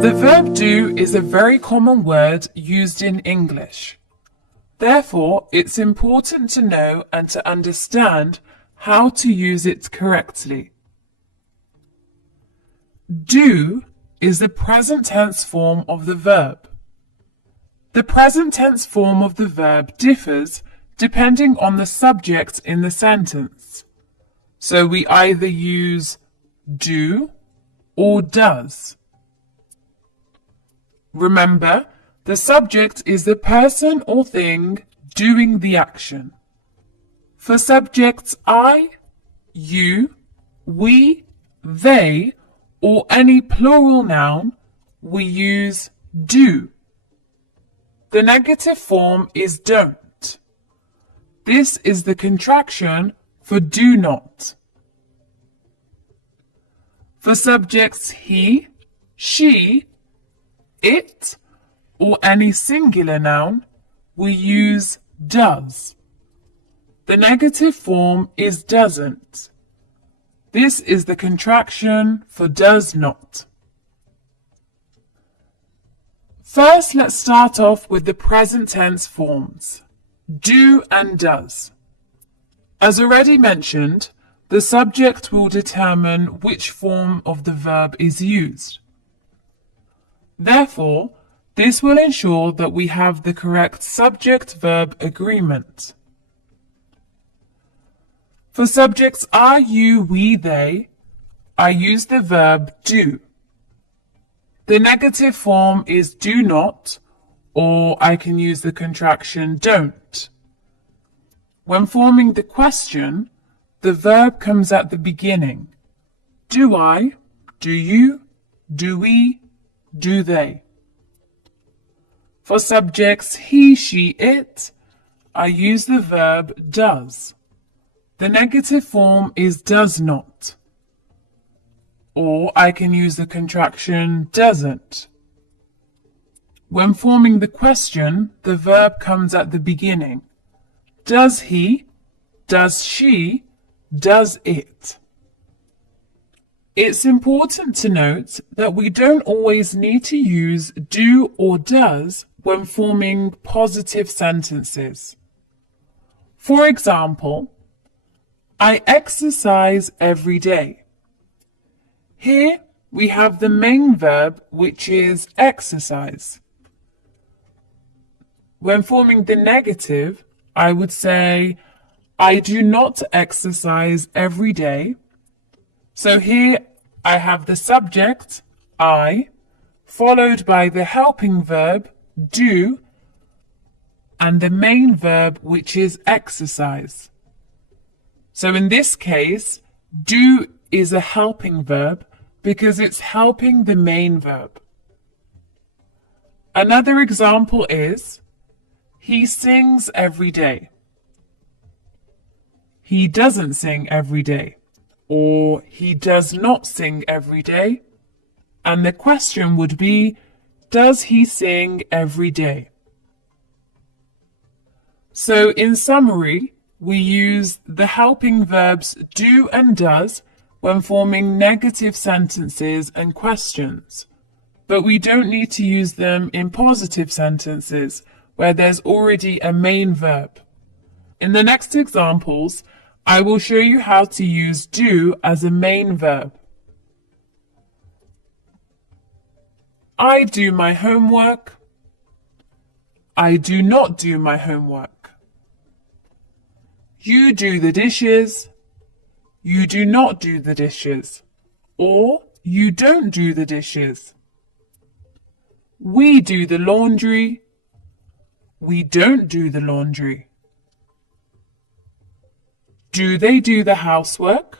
The verb do is a very common word used in English. Therefore, it's important to know and to understand how to use it correctly. Do is the present tense form of the verb. The present tense form of the verb differs depending on the subject in the sentence. So we either use do or does. Remember, the subject is the person or thing doing the action. For subjects I, you, we, they, or any plural noun, we use do. The negative form is don't. This is the contraction for do not. For subjects he, she, it, or any singular noun, we use does. The negative form is doesn't. This is the contraction for does not. First, let's start off with the present tense forms, do and does. As already mentioned, the subject will determine which form of the verb is used. Therefore, this will ensure that we have the correct subject-verb agreement. For subjects I, you, we, they, I use the verb do. The negative form is do not, or I can use the contraction don't. When forming the question, the verb comes at the beginning. Do I, do you, do we, do they. For subjects he, she, it, I use the verb does. The negative form is does not, or I can use the contraction doesn't. When forming the question, the verb comes at the beginning. Does he, does she, does it. It's important to note that we don't always need to use do or does when forming positive sentences. For example, I exercise every day. Here we have the main verb, which is exercise. When forming the negative, I would say, I do not exercise every day. So here I have the subject, I, followed by the helping verb, do, and the main verb, which is exercise. So in this case, do is a helping verb because it's helping the main verb. Another example is, he sings every day. He doesn't sing every day, or he does not sing every day. And the question would be, does he sing every day? So in summary, we use the helping verbs do and does when forming negative sentences and questions. But we don't need to use them in positive sentences where there's already a main verb. In the next examples, I will show you how to use do as a main verb. I do my homework. I do not do my homework. You do the dishes. You do not do the dishes. Or you don't do the dishes. We do the laundry. We don't do the laundry. Do they do the housework?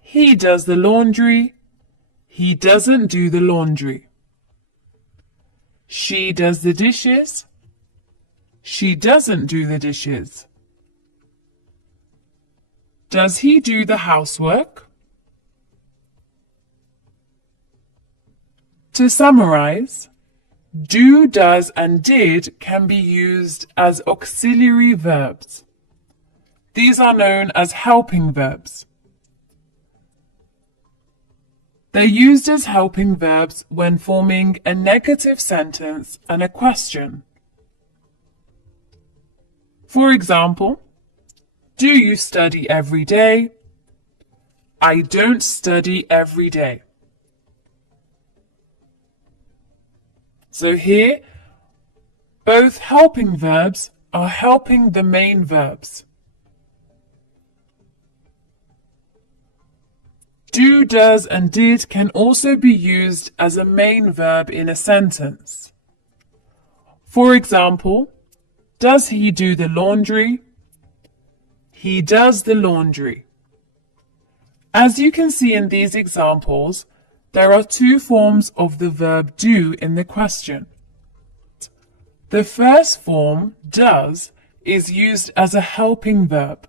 He does the laundry. He doesn't do the laundry. She does the dishes. She doesn't do the dishes. Does he do the housework? To summarize, do, does, and did can be used as auxiliary verbs. These are known as helping verbs. They're used as helping verbs when forming a negative sentence and a question. For example, do you study every day? I don't study every day. So here, both helping verbs are helping the main verbs. Do, does, and did can also be used as a main verb in a sentence. For example, does he do the laundry? He does the laundry. As you can see in these examples, there are two forms of the verb do in the question. The first form, does, is used as a helping verb,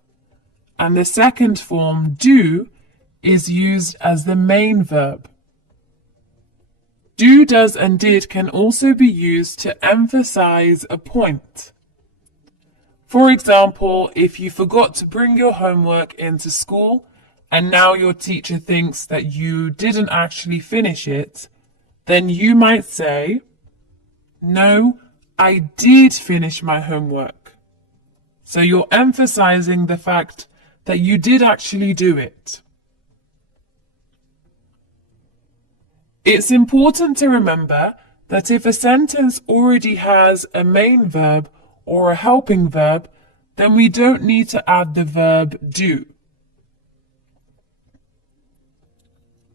and the second form, do, is used as the main verb. Do, does, and did can also be used to emphasize a point. For example, if you forgot to bring your homework into school and now your teacher thinks that you didn't actually finish it, then you might say, no, I did finish my homework. So you're emphasizing the fact that you did actually do it. It's important to remember that if a sentence already has a main verb or a helping verb, then we don't need to add the verb do.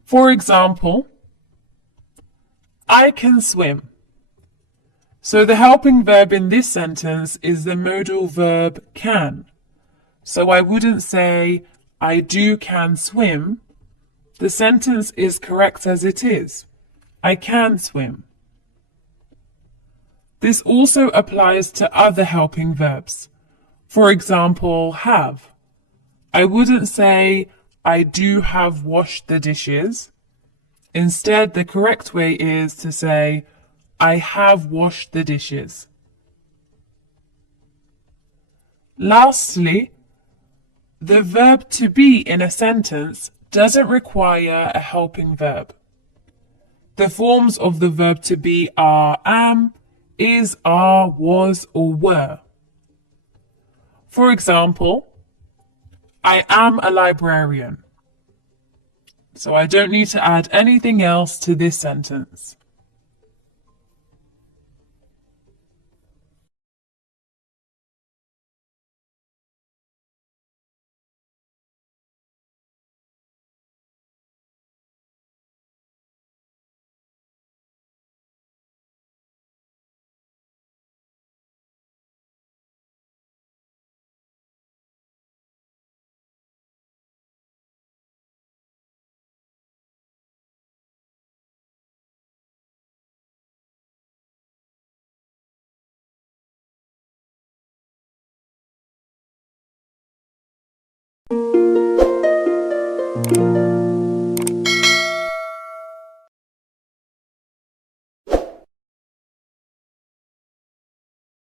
For example, I can swim. So the helping verb in this sentence is the modal verb can. So I wouldn't say I do can swim. The sentence is correct as it is. I can swim. This also applies to other helping verbs. For example, have. I wouldn't say I do have washed the dishes. Instead, the correct way is to say I have washed the dishes. Lastly, the verb to be in a sentence doesn't require a helping verb. The forms of the verb to be are am, is, are, was, or were. For example, I am a librarian. So I don't need to add anything else to this sentence.